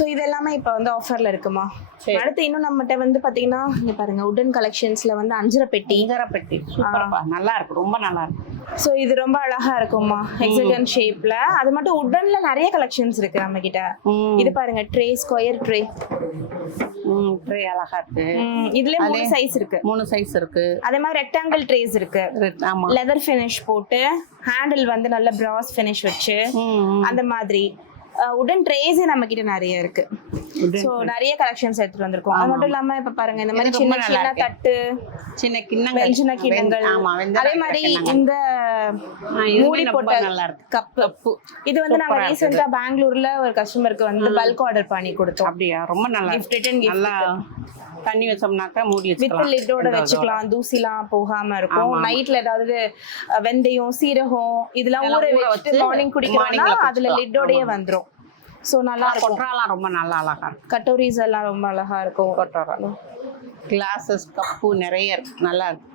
So இது எல்லாமே இப்போ வந்து ஆஃபர்ல இருக்குமா? அடுத்து இன்னும் நம்மகிட்ட வந்து பாத்தீங்கன்னா இங்க பாருங்க உடன் கலெக்ஷன்ஸ்ல வந்து அஞ்சரை பெட்டி சூப்பர்ப்பா, நல்லா இருக்கு, ரொம்ப நல்லா இருக்கு. ஸோ இது ரொம்ப அழகா இருக்குமா, ஹெக்ஸகன் ஷேப்ல. அது மட்டும் உடன்ல நிறைய கலெக்ஷன்ஸ் இருக்கு நம்ம கிட்ட. இது பாருங்க ட்ரே, ஸ்கொயர் ட்ரே. ட்ரே அழகா இருக்கு. இதுல 3 சைஸ் இருக்கு. 3 சைஸ் இருக்கு. அதே மாதிரி ரெக்டாங்கிள் ட்ரேஸ் இருக்கு. ஆமா, லெதர் ஃபினிஷ் போட்டு ஹேண்டில் வந்து நல்ல பிராஸ் ஃபினிஷ் வச்சு அந்த மாதிரி உடன் ட்ரேஸ் நம்ம கிட்ட நிறைய இருக்கு. சோ நிறைய கலெக்ஷன்ஸ் எடுத்துட்டு வந்திருக்கோம். அது மட்டும் இல்லாம இப்ப பாருங்க இந்த மாதிரி சின்ன சின்ன தட்டு, சின்ன கிண்ணங்கள், சின்ன கிண்ணங்கள். அதே மாதிரி இந்த மூடி போட்ட நல்லா இருக்கு கப்பு. இது வந்து நாங்க ரீசெண்டா பெங்களூர்ல ஒரு கஸ்டமருக்கு வந்து பல்க் ஆர்டர் பண்ணி கொடுத்தோம். அப்படியா? ரொம்ப நல்லா கிஃப்ட் ரிட்டர்ன் நல்லா தண்ணி வச்சோம்னாக்கா மூடி வித் வச்சுக்கலாம். லிட்டோட வச்சுக்கலாம். தூசிலாம் போகாம இருக்கும். நைட்ல ஏதாவது வெந்தயம், சீரகம் இதெல்லாம் ஊற வச்சுட்டு மார்னிங் குடிக்கிறோம்னா அதுல லிட்டோடயே வந்துரும். சோ நல்லா இருக்கும். கொட்டராலாம் ரொம்ப நல்லா அழகா இருக்கு. கட்டோரிஸ் எல்லாம் ரொம்ப அழகா இருக்கும். கொட்டரா கிளாஸஸ், கப்பு நிறைய இருக்கு, நல்லா இருக்கு.